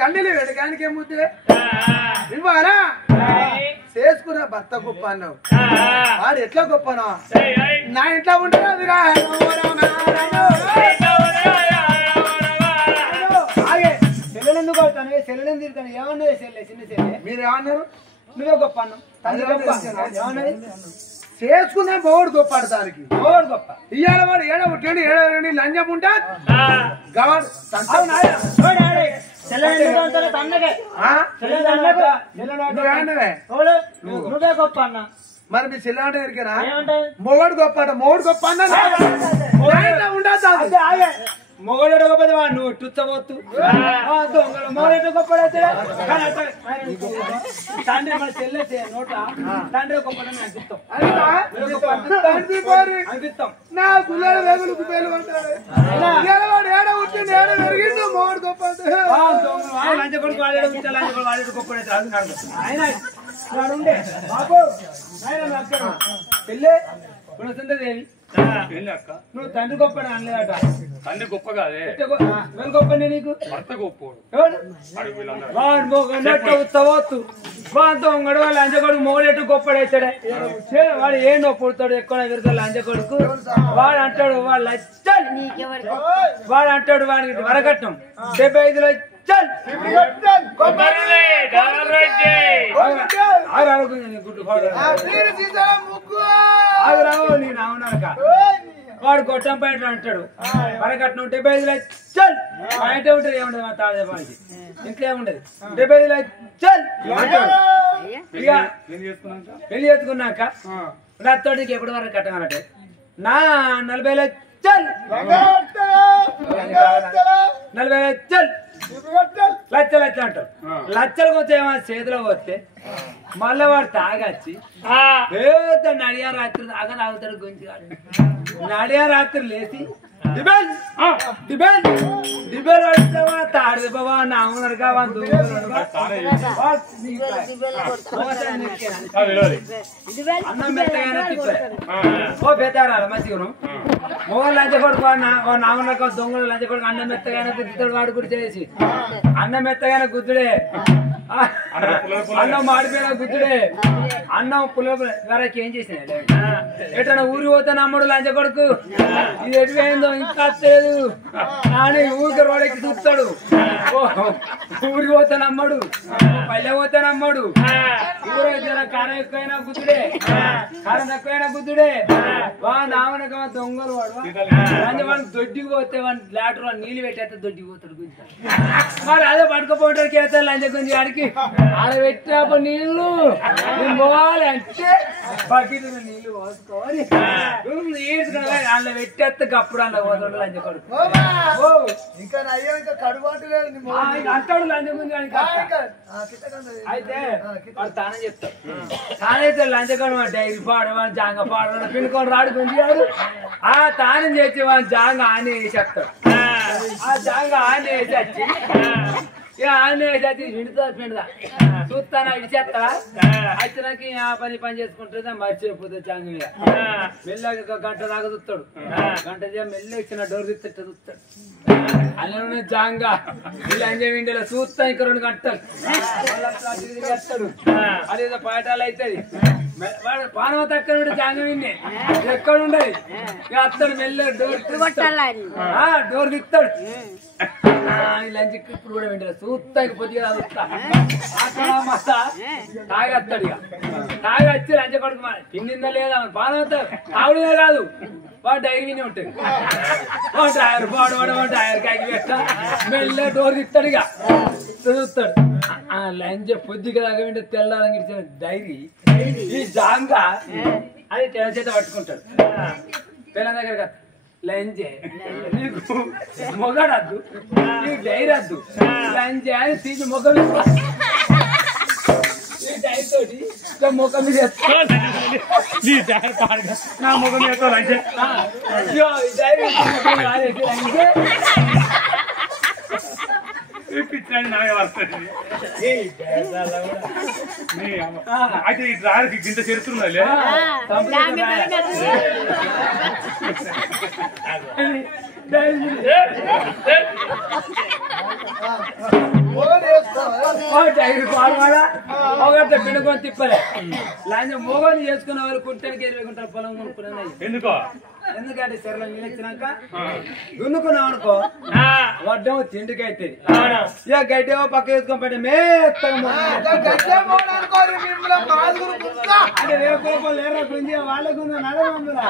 కండిలు వెడకానికి ఏముద్దే ఇవ్వరా చేసుకున్న భర్త గొప్ప అన్నావు వాడు ఎట్లా గొప్పనా నా ఇంట్లో ఉంటాడుగా సెల్లెలు ఎందుకు అవుతాను సెల్లెలు తిరుగుతాను ఏమన్నది సెల్లె చిన్న సెల్లె మీరు ఏమన్నారు నువ్వే గొప్ప అన్నావు తండ్రి గొప్ప ఏమన్నది చేసుకున్న బోర్డు గొప్ప దానికి బోర్డు గొప్ప ఇవాళ వాడు ఏడబుట్టండి ఏడవండి లంజం ఉంటా నువ్వే గొప్ప అన్న మరి మీ చెల్లె అంటే ఎరికేనా మొగడు గొప్ప అట మొగడు గొప్ప అన్న ఉండదు మొగడు గొప్పది నువ్వు టుచ్చబోతు మొగడు గొప్పడైతే తండ్రి మన చెల్లె నోట తండ్రి గొప్పడని అనిపిస్తాం అనిపిస్తాం నా గుల్లలు వేగులకు పేలు అంటాడు ఏడ వచ్చింది ఏడ పెరిగిండు మొగడు గొప్ప లంచ కొడుకు వాడే లంచ కొడుకు వాడే గొప్పడైతే ఆయన ఉండే బాబు పెళ్ళే దేవి నువ్వు తండ్రి గొప్ప అనలేదట తండ్రి గొప్ప కాదే గొప్ప నీకు భర్త గొప్ప ఉత్సవత్తు వాడు వాళ్ళ లంచ కొడుకు మొగడెట్టు గొప్పడేస్తాడే వాడు ఏంటో పుడతాడు ఎక్కువ పెడతాడు లంచ కొడుకు వాడు అంటాడు వాడు లచ్చలు వాడు అంటాడు వాడికి వరకట్నం 75 లచ్చలు వాడు కొట్టం పైట అంటాడు వరకట్నం 75 లచ్చలు బయట ఉంటది ఏముంటది మా తాళ చెప్పాలి ఇంట్లో ఏముంటది 75 లచ్చలు ఇక పెళ్లి చేసుకున్నాక నా తోటికి ఎప్పటి వరకు కట్టమన్నట్టు నా 40 లచ్చలు 40 లచ్చలు లచ్చలు అంటాడు లచ్చలు పోతే ఏమో చేతిలో పోతే మళ్ళా వాడు తాగచ్చి నడియా రాత్రి దాకా తాగుతాడు గుంజి నడియా రాత్రి లేచి తాడు బాబా నా అవునరుగా అన్నం మెత్తగానే తిప్పారు ఓ బేతారా మంచిగా మొగలు లంచ కొడుకు నామనక దొంగలు లంచ కొడుకు అన్నం మెత్తగానే గుద్దుతాడు వాడు కూడా చేసి అన్నం మెత్తగానే గుద్దుడే అన్నం మాడిపోయిన గుద్దుడే అన్నం పుల్ల వరకు ఏం చేసిన ఎటన్నా ఊరి పోతాను అమ్మడు లంచ కొడుకు ఇది ఎటువైందో ఇంకా లేదు అని ఊరికి రోడెక్కి చూస్తాడు ఊరికి పోతాను అమ్మడు పల్లె పోతాను అమ్మడు ఊరు కారం ఎక్కువైనా గుద్దుడే కారం తక్కువైనా గుద్దుడే వా నామనక దొంగలు వాడు వాడు దొడ్డికి పోతే వాడు లాటర్ వాడు నీళ్ళు పెట్టేస్తే దొడ్డికి పోతాడు గుంజి మరి అదే పడుకోపోవడానికి వెళ్తారు లంచ గుంజి ఆడికి ఆడ పెట్టినప్పుడు నీళ్లు పోవాలి అంటే బకెట్ నీళ్లు పోసుకోవాలి అందులో పెట్టేస్తే అప్పుడు అందులో పోతాడు లంచ కొడుకు అంటాడు లంచ గుంజి అయితే వాడు తానే చెప్తాడు తానైతే లంచ కొడు డైరీ పాడు జాంగ పాడు పిన్నుకొని రాడు గుంజాడు ఆ తానం చేసి వాడు జాంగ ఆనే వేసి చెప్తాడు ఆ జాంగ ఆనే వేసి వచ్చి ఆనే వేసి వచ్చి విడుతా పిండుదా చూస్తానా విడిచేస్తా అయితే నాకు ఆ పని చేసుకుంటుందా మర్చిపోతుంది జాంగ మీద మెల్లగా గంట దాకా చూస్తాడు గంట మెల్ల ఇచ్చిన డోర్ తీస్తే చూస్తాడు అందులో జాంగ లంజం ఇండిలో చూస్తా ఇంకా 2 గంటలు చేస్తాడు అదేదో పాఠాలు అవుతుంది పానవ తక్కువ జాంగ విన్నే ఎక్కడ ఉండదు అత్తడు మెల్ల డోర్ తిస్తాడు లంచ్ ఇప్పుడు కూడా వింటారు చూస్తా పొద్దుగా చూస్తా తాగేస్తాడు ఇక తాగి వచ్చి లంచ కొడుకు తిండిందా లేదా పానవ తాగుడుగా కాదు వాడు డైరీ వినే ఉంటుంది టైర్ టైర్ కాకి పెట్ట మెల్ల డోర్ తిస్తాడు ఇక చూస్తాడు లంచ్ పొద్దుగా దాకా వింటే తెల్లాలని ఇచ్చిన డైరీ ఈ జాంగా అది తెల్ల చేత పట్టుకుంటాడు తెల్ల దగ్గర లంచే నీకు మొగడద్దు నీకు డైరీ వద్దు లంచే అని తీసి మొగలు తోటి ముఖం మీద నా ముఖం మీద లంచే పిచ్చిరాని నామే వస్తుంది అయితే ఈ డ్రాయర్కి గింత చేరుతున్నలే పిండుకొని తిప్పలే లాంటి మోగాలు చేసుకున్న వాళ్ళు కుట్టానికి 20 గుంటల పొలం కొనుక్కున్నాయి. ఎందుకో ఎందుకంటే సరళ నిలిచినాక దున్నుకున్నాం అనుకో వడ్డేమో తిండికి అవుతుంది. ఇక గడ్డేమో పక్క వేసుకొని పెట్టి అంటే రేపు లేరా గుంజి వాళ్ళకు నడమందురా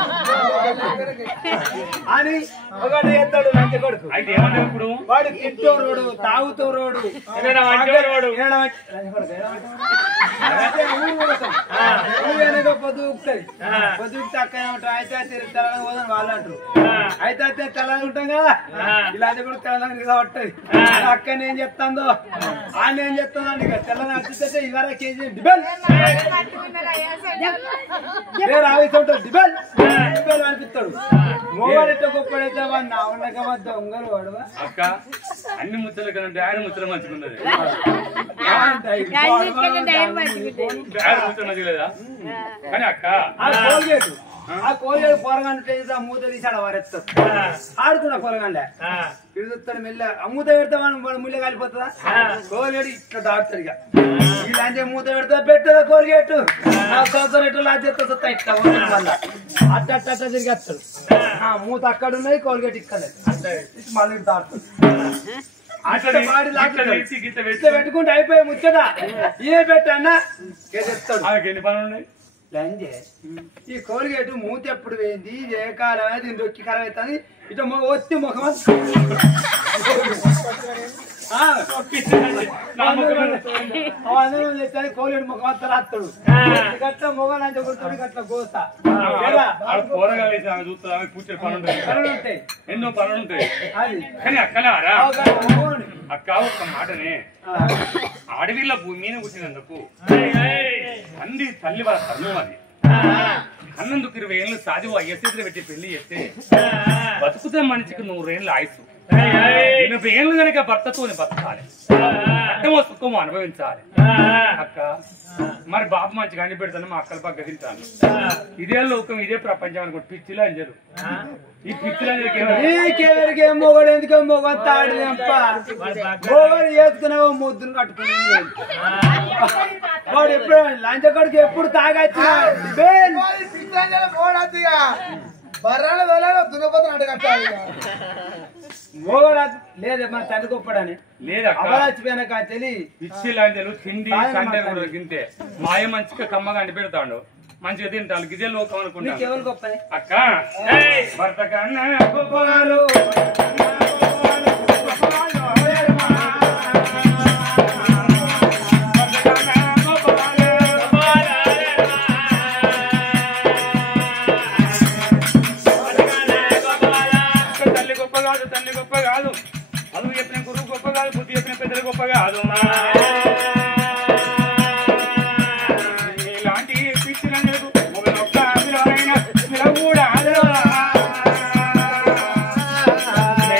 అని ఒకటి ఎత్తాడు లంచ కొడుకు. అయితే ఏమన్నా ఇప్పుడు వాడు తిట్టోరోడు తాగుతోరోడు పొద్దుకుతుంది పొద్దుకుతే అక్క ఏమంటారు అయితే తెలంగాణ పోదని వాళ్ళు అంటారు. అయితే తెలంగాణ ఉంటాం కదా ఇలాంటి కూడా తెలంగాణ పట్టది. అక్కని ఏం చెప్తాందో ఆయన ఏం చెప్తాను ఇక తెలంగాణ వచ్చితే ఇవాళ కేజీ డిబెల్ డిబెల్ డిబెల్ అనిపిస్తాడు. మోవాడితో గొప్పడైతే వాడు నా ఉండక దొంగలు వాడు అక్క అన్ని ముచ్చల కన్నా ఆయన ముచ్చల మంచుకున్నది ముచ్చల మంచి లేదా కానీ అక్క ఆ కోలేడు పొరగంటే మూత తీసాడు వారెత్తాడు ఆడుతున్నా పొరగండే ఇడుతాడు మెల్ల మూత పెడతా ముళ్ళ కాలిపోతుందా కోలేడు ఇట్లా దాడుతాడు. ఇక ఇలాంటి మూత పెడతా పెట్టదా కోలిగేటు సంవత్సరం ఎట్లా లాచేస్తా ఇట్లా మళ్ళా అట్ట అట్ట అట్ట తిరిగేస్తాడు. మూత అక్కడ ఉన్నది కోలిగేట్ ఇక్కడ మళ్ళీ దాడుతాడు. పెట్టుకుంటే అయిపోయి ముచ్చట ఏ పెట్టన్నా చెప్తాడు. ఎన్ని పనులు ఉన్నాయి లంజే ఈ కోలిగేటు మూత ఎప్పుడు పోయింది ఏ కాలం దీని దొక్కి ఖరాబ్ అవుతుంది ఇటు వచ్చి ముఖం కోలేడు ముఖం అంతా రాస్తాడు గట్ల మొగలు అంటే కొడుతాడు గట్ల కోస్తా కూర్చొని పనులు ఉంటాయి ఎన్నో పనులు ఉంటాయి. కానీ అక్కలారా అక్క ఒక మాటనే అడవిలో భూమి మీద పుట్టినందుకు అంది తల్లి వాళ్ళ ధర్మం అది. అన్నందుకు 20 ఏళ్ళు సాధి ఎస్ఎస్లు పెట్టి పెళ్లి చేస్తే బతుకుతే మనిషికి 100 ఏళ్ళు ఆయుసు. 80 ఏళ్ళు కనుక భర్తతో బతకాలి అడ్డమో సుఖమో అనుభవించాలి. అక్క మరి బాబు మంచిగా అన్ని పెడతాను మా అక్కల పక్క తింటాను. ఇదే లోకం ఇదే ప్రపంచం అనుకో పిచ్చిలా అంజరు ఈ పిచ్చిలాంజరికి మొగడు ఎందుకో మొగ తాడు మొగడు వేసుకున్నావో ముద్దును కట్టుకుని వాడు ఎప్పుడు లంచకొడికి ఎప్పుడు తాగచ్చు బర్రాల వేళ దున్నపోతున్న అడగట్టాలి మొగడు లేదే మన తండ్రి గొప్పడని లేదా అవలచ్చిపోయిన కాంచెలి పిచ్చి లాంజలు తిండి సండే కూడా తింటే మాయ మంచిగా కమ్మగా అండి పెడతాడు మంచిగా తింటాను ఇదే లోకం అనుకుంటా. ఎవరు గొప్ప అక్క భర్త కన్నా గొప్పవారు తల్లి గొప్ప కాదు తల్లి గొప్ప కాదు అదుపు చెప్పిన గురువు గొప్ప కాదు బుద్ధి చెప్పిన పెద్దలు గొప్ప కాదు. ఇలాంటి పిచ్చిలందరూ ఒకనొక్క విలువైన కూడా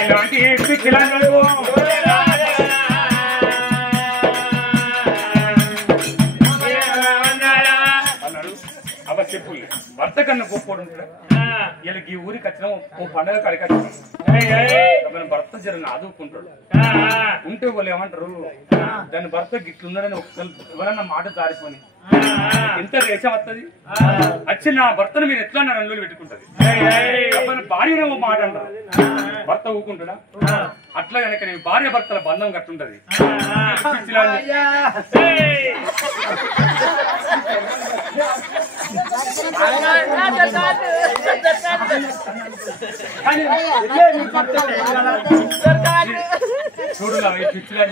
ఇలాంటి పిచ్చిలందరూ అన్నాడు. అవ చెప్పు భర్త కన్నా గొప్పడు ఉంటాడు. వీళ్ళకి ఈ ఊరికి వచ్చిన ఓ పండగ కడికి వచ్చిన భర్త జరని ఆదుకుంటాడు ఉంటే వాళ్ళు ఏమంటారు దాని భర్త గిట్లున్నాడని ఎవరన్నా మాట జారిపోని ఎంత రేషం వస్తుంది వచ్చి నా భర్తను మీరు ఎట్లా నా రంగులు పెట్టుకుంటది భార్య ఓ మాట అంటారు భర్త ఊకుంటాడా అట్లా కనుక నేను భార్య భర్తల బంధం కట్టుంటది. చూడు పిచ్చిదా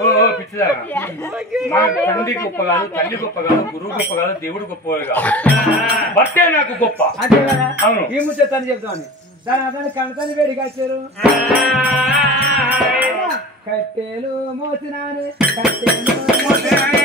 ఓ పిచ్చిదా మా తండ్రి గొప్ప కాదు తల్లి గొప్ప కాదు గురువు గొప్ప కాదు దేవుడు గొప్ప కాదు భర్తే నాకు గొప్ప. అవును ఈ ముచ్చని చెప్తామని దాని అతను కణతని వేడికి వచ్చారు కట్టెలు మోసినానే కట్టెలు మోసినానే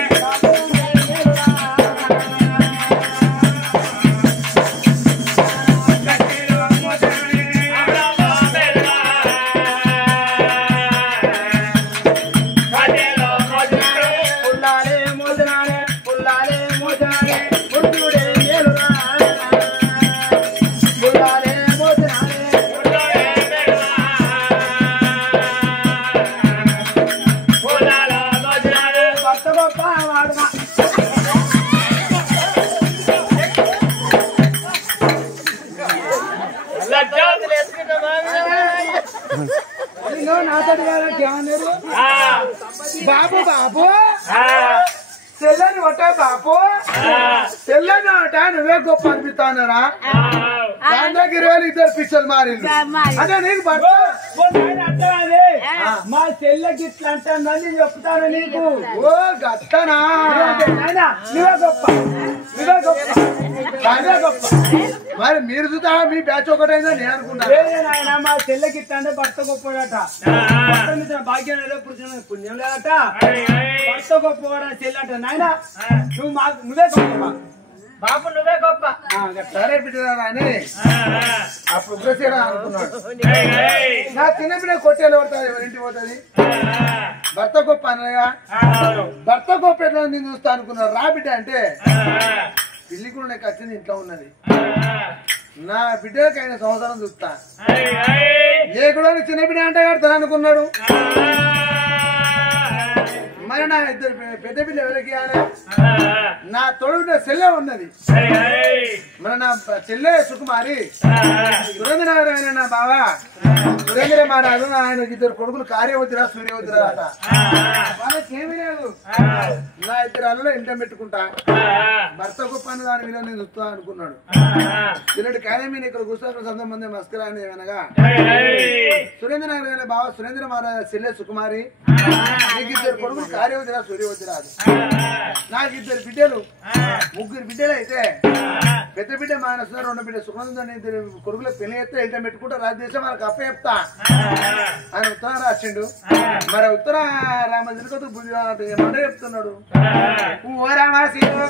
మోసాలే పుట్టుడే మేలురా పుల్లాలే మోసాలే భర్త గొప్ప వాడుమా నాతోటి బాబు బాబు తెల్లని ఒట్ట బాబు తెల్లని ఒట నువ్వే గొప్ప అనిపిస్తానరా దాని దగ్గర 20 ఇద్దరు పిచ్చలు మారింది అదే నీకు భర్త మా చెల్లెకి ఇట్లా అంటానని చెప్తాను నీకు ఓ గట్టనా నువ్వే గొప్ప నువ్వే గొప్ప అదే గొప్ప మరి మీరు చూద్దా మీ బ్యాచ్ ఒకటైందా నేను అనుకున్నా మా చెల్లెకి ఇట్లా అంటే భర్త గొప్పడట భాగ్యం పుణ్యం లేదట భర్త గొప్పవాడ చెల్లెట నాయన నువ్వు నువ్వే గొప్ప బాబు నువ్వే గొప్ప సరే బిడ్డ అని అప్పుడు ఉగ్రసేన అనుకున్నాడు నా చిన్న బిడ్డ కొట్టేలు పడుతుంది ఎవరింటి పోతుంది భర్త గొప్ప అన్నయ్య భర్త గొప్ప ఎట్లా నేను చూస్తా అనుకున్నాడు రా బిడ్డ అంటే పిల్లి కూడా నాకు వచ్చింది ఇంట్లో ఉన్నది నా బిడ్డకి ఆయన సంవత్సరం చూస్తా లేకుండా చిన్న బిడ్డ అంటే కడతాను అనుకున్నాడు మరి నా ఇద్దరు పెద్ద బిడ్డ ఎవరికి నా తోడు చెల్లె ఉన్నది మరి నా చెల్లె సుకుమారి సురేంద్రనారాయణ నా బావ సురేంద్ర మహారాజు ఆయనకి ఇద్దరు కొడుకులు కార్యవద్దురా సూర్యవద్దురా అట వాళ్ళకేమీ లేదు నా ఇద్దరు అల్లలో ఇంట పెట్టుకుంటా భర్త గొప్ప అన్న దాని మీద నేను చూస్తా అనుకున్నాడు ఇలాంటి కాయల మీద ఇక్కడ కూర్చొని సంబంధం మస్కరా అని అనగా సురేంద్రనారాయణ బావ సురేంద్ర మహారాజు చెల్లె సుకుమారి నీకు ఇద్దరు కొడుకులు కార్యవద్దురా సూర్యవద్దురా నాకు ఇద్దరు బిడ్డలు ముగ్గురు బిడ్డలు అయితే పెద్ద బిడ్డ మానసు 2 బిడ్డ సుఖందని ఇద్దరు కొడుకుల పెళ్లి అయితే ఇంట పెట్టుకుంటా రాజదేశం వాళ్ళకి అప్ప చెప్తా ఆయన ఉత్తరం రాసిండు మరి ఉత్తర రామ బుద్ధి ఏమంటే చెప్తున్నాడు ఓ రామ శివ